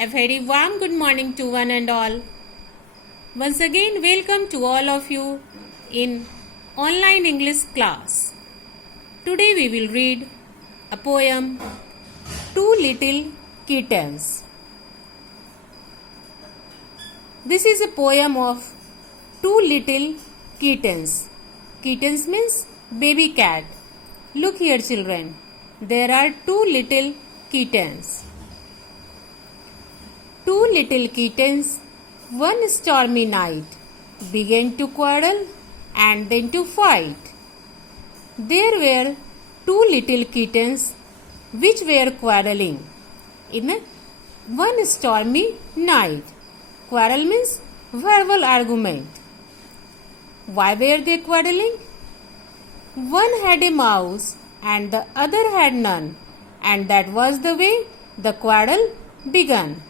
A very warm good morning to one and all. Once again, welcome to all of you in online English class. Today we will read a poem, Two Little Kittens. This is a poem of two little kittens. Kittens means baby cat. Look here, children. There are two little kittens. Two little kittens, one stormy night, began to quarrel and then to fight. There were two little kittens which were quarreling in one stormy night. Quarrel means verbal argument. Why were they quarreling? One had a mouse and the other had none, and that was the way the quarrel began.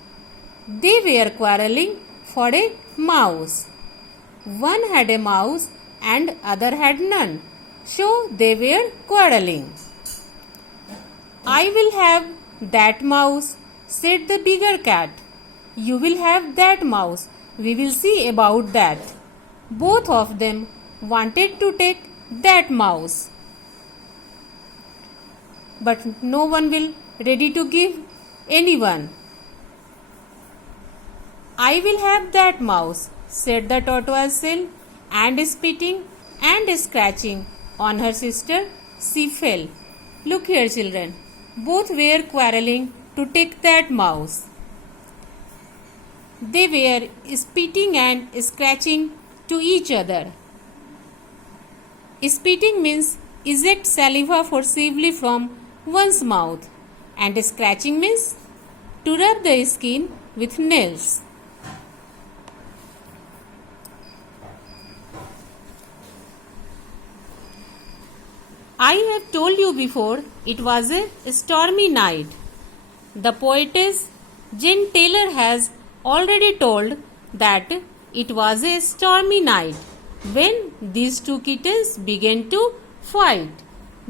They were quarreling for a mouse. One had a mouse and other had none, so they were quarreling. I will have that mouse, said the bigger cat. You will have that mouse. We will see about that. Both of them wanted to take that mouse, but no one will ready to give anyone. I will have that mouse, said the tortoise shell, and spitting and scratching on her sister, she fell. Look here, children. Both were quarreling to take that mouse. They were spitting and scratching to each other. Spitting means eject saliva forcibly from one's mouth, and scratching means to rub the skin with nails. I have told you before, it was a stormy night. The poetess Jane Taylor has already told that it was a stormy night when these two kittens began to fight.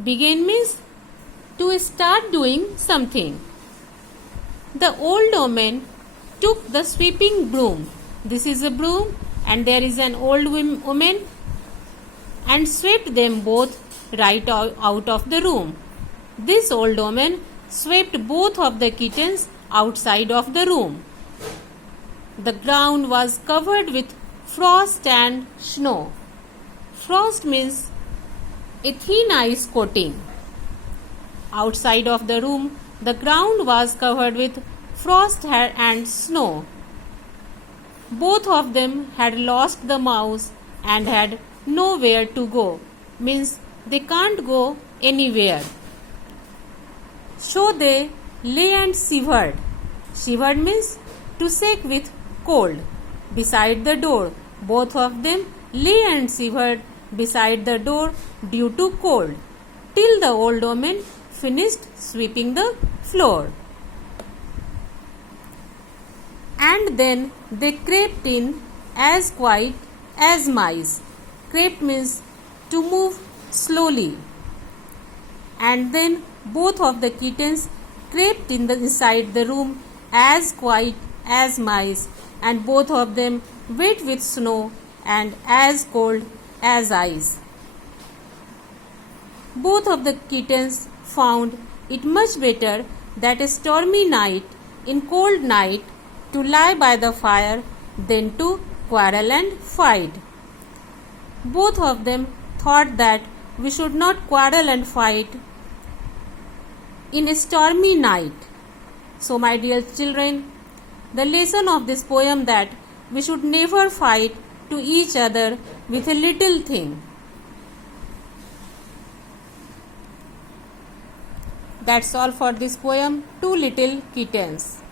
Begin means to start doing something. The old woman took the sweeping broom. This is a broom and there is an old woman, and swept them both right out of the room. This old woman swept both of the kittens outside of the room. The ground was covered with frost and snow. Frost means a thin ice coating. Outside of the room, the ground was covered with frost and snow. Both of them had lost the mouse and had nowhere to go, means they can't go anywhere. So they lay and shivered. Shivered means to shake with cold. Beside the door, both of them lay and shivered beside the door due to cold, till the old woman finished sweeping the floor. And then they crept in as quiet as mice. Crept means to move slowly. And then both of the kittens crept inside the room as quiet as mice, and both of them wet with snow and as cold as ice. Both of the kittens found it much better that a stormy night, in cold night, to lie by the fire than to quarrel and fight. Both of them thought that we should not quarrel and fight in a stormy night. So, my dear children, the lesson of this poem that we should never fight to each other with a little thing. That's all for this poem, Two Little Kittens.